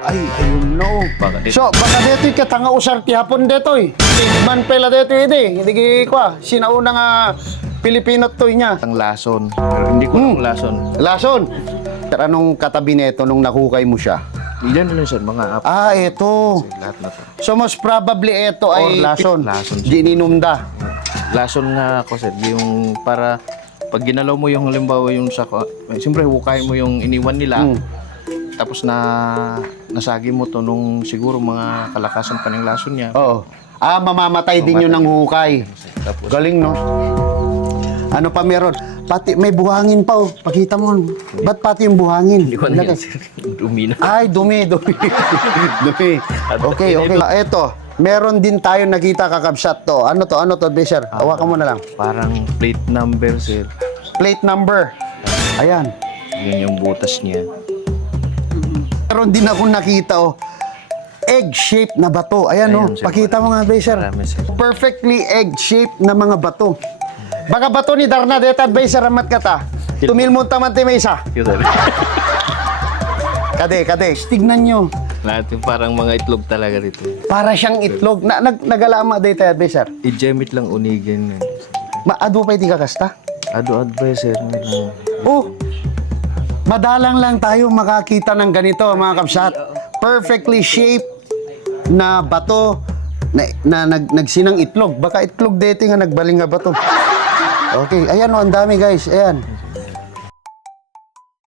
Ay, ayun no. Baka dito. So, baka dito katanga usar ti hapon dito eh. Tigman pala dito hindi. Hindi kwa. Sinauna nga Pilipino to niya. Ang lason. Pero hindi ko lang lason. Lason. Sir, anong katabi nito nung nakukay mo siya? Yan na lang sir, mga Ah, ito. lahat na to. So, most probably ito ay lason. Lason. Gininumda. Lason nga ako sir, yung para pag ginalaw mo yung halimbawa yung sa siyempre hukay mo yung iniwan nila. Tapos nasagi mo to nung siguro mga kalakasan pa ng lason niya. Oo. Ah, mamamatay din yun ng hukay. Tapos Galing, no? Ano pa meron? Pati, may buhangin pa, oh. Pakita mo. Ba't pati yung buhangin? hindi ko na yan sir. Dumi na. Ay, dumi. Dumi. Okay. Ito, meron din tayo nakita kakabsat to. Ano to, Besher? Hawakan mo na lang. Parang plate number sir. Plate number. Ayan. Yan yung butas niya. Meron din ako nakita, oh. Egg-shaped na bato. Ayan, oh. Ayan, sir. Pakita mo nga, Besher. Marami sir. Perfectly egg-shaped na mga bato. Baka bato ni Darna, deta Besher, amat kata. Tumilmunta man ti Mesa. Yun sir. Kade. Tignan nyo. Lahat yung parang mga itlog talaga dito. Para siyang itlog. Nagalama deta, Besher. I-gemit lang unigin. Maado pa iti kakasta? Advice sir. Oh, madalang lang tayo makakita ng ganito, mga kapsat. Perfectly shaped na bato na nagsinang itlog. Baka itlog dito nga nagbaling nga bato. Okay, ayan o, ang dami guys. Ayan.